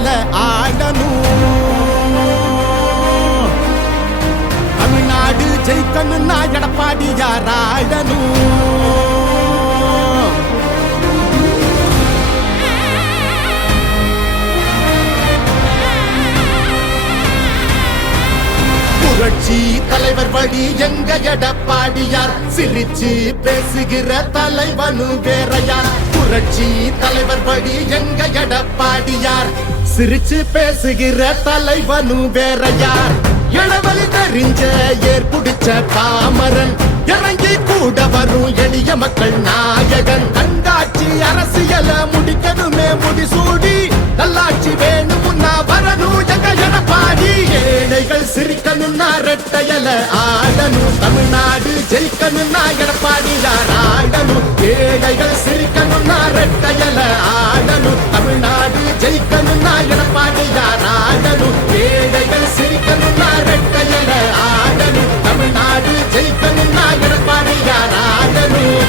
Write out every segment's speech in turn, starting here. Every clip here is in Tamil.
ரெட்டையல ஆடணும். தமிழ்நாடு ஜெயிக்கணும்னா எடப்பாடியார் ஆடணும். புரட்சி தலைவர் வழி எங்க எடப்பாடியார், சிரிச்சு பேசுகிற தலைவனு வேறையார். புரட்சி தலைவர் வழி எங்க எடப்பாடியார், சிரிச்சு பேசுகிற தலைவனு வேறையார். இளவலி தெரிஞ்ச ஏற்புடிச்ச பாமரன், இறங்கி கூட வரும் எளிய மக்கள் நாயகன். கண்காட்சி அரசியல முடிக்கணுமே முடிசூடி, நல்லாட்சி வேணும்னா வரணும் எங்க எடப்பாடி. ஏழைகள் சிரிக்கணும்னா ரெட்டையல ஆடணும். தமிழ்நாடு ஜெயிக்கணும்னா எடப்பாடியார் ஆடணும். ஏழைகள் சிரிக்கணும்னா ரெட்டையல ஆடணும். தமிழ்நாடு ஜெயிக்கணும்னா எடப்பாடியார் ஆடணும். ஏழைகள் சிரிக்கணும்னா ரெட்டையல ஆடணும். தமிழ்நாடு ஜெயிக்கணும்னா எடப்பாடியார் ஆடணும்.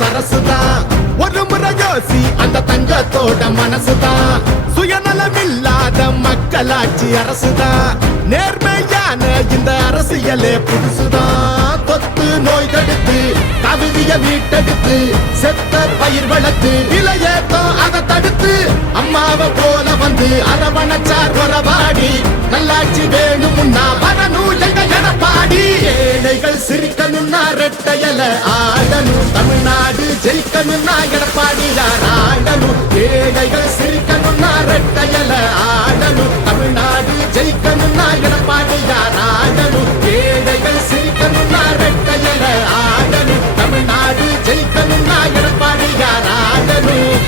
சரசுதான் ஒரு முறை யோசி, அந்த தங்கத்தோட மனசுதான். சுயநலமில்லாத மக்களாட்சி அரசுதான். நேர்மையான இந்த அரசியலே புதுசுதான். தொத்து நோய் தடுத்து கவிதைய மீட்டெடுத்து, செத்த பயிர் வளர்த்து இளையேத்தம் அதை தடுத்து, அம்மாவை போல வந்து அரவணைச்சார் உறவாடி. நல்லாட்சி வேணும்னா வரணும் எங்க எடப்பாடி. ஏழைகள் சிரிக்கணும்னா ரெட்டையல ஆடணும். தமிழ்நாடு ஜெயிக்கணும்னா எடப்பாடியார் ஆடணும். ஏழைகள் சிரிக்கணும்னா ரெட்டையல ஆடணும். தமிழ்நாடு ஜெயிக்கணும்னா எடப்பாடியார் ஆடணும். ஏழைகள் சிரிக்கணும்னா ரெட்டையல ஆடணும். தமிழ்நாடு ஜெயிக்கணும்னா எடப்பாடியார் ஆடணும்.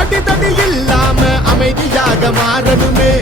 அடிதடி இல்லாம அமைதியாக மாறணுமே,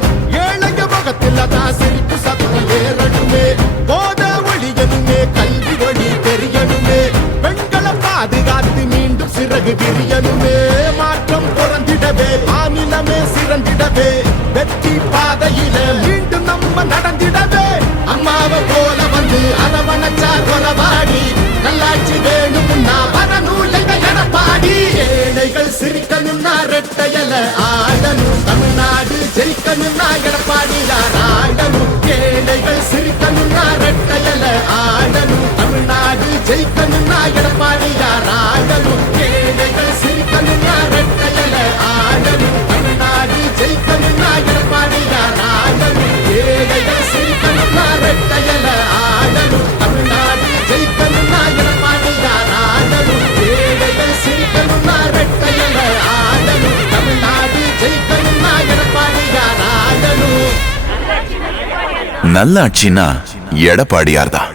ஏழைய முகத்தில் தான் சிரிப்பு சத்தம் ஏறணுமே. போத ஒழியணுமே, கல்வி வழி தெரியணுமே, பெண்களை பாதுகாத்து மீண்டும் சிறகு விரியணுமே. மாற்றம் புறந்திடவே, மாநிலமே சிறந்திடவே, வெற்றி பாதையில மீண்டும் நம்ம நடந்திடவே. அம்மாவை போல வந்து அரவணைச்சார் உறவாடி. நல்லாட்சி வேணும்னா வரணும் எங்க எடப்பாடி. ஏழைகள் சிரிக்கணும்னா ரெட்டையல ஆடணும். தமிழ்நாடு ஜெயிக்கணும்னா எடப்பாடியார் ஆடணும். ஏழைகள் சிரிக்கணும்னா ரெட்டையல ஆடணும். தமிழ்நாடு ஜெயிக்கணும்னா எடப்பாடியார் ஆடணும். ஏழைகள் சிரிக்கணும்னா ரெட்டையல ஆடணும். தமிழ்நாடு ஜெயிக்கணும்னா எடப்பாடியார் ஆடணும். ஏழைகள் சிரிக்கணும்னா ரெட்டையல ஆடணும். தமிழ்நாடு ஜெயிக்கணும்னா எடப்பாடியார் ஆடணும். ஏழைகள் சிரிக்கணும்னா ரெட்டையல ஆடணும். தமிழ்நாடு ஜெயிக்கணும்னா எடப்பாடியார் ஆடணும். நல்லாட்சினா எடப்பாடியார் தான்.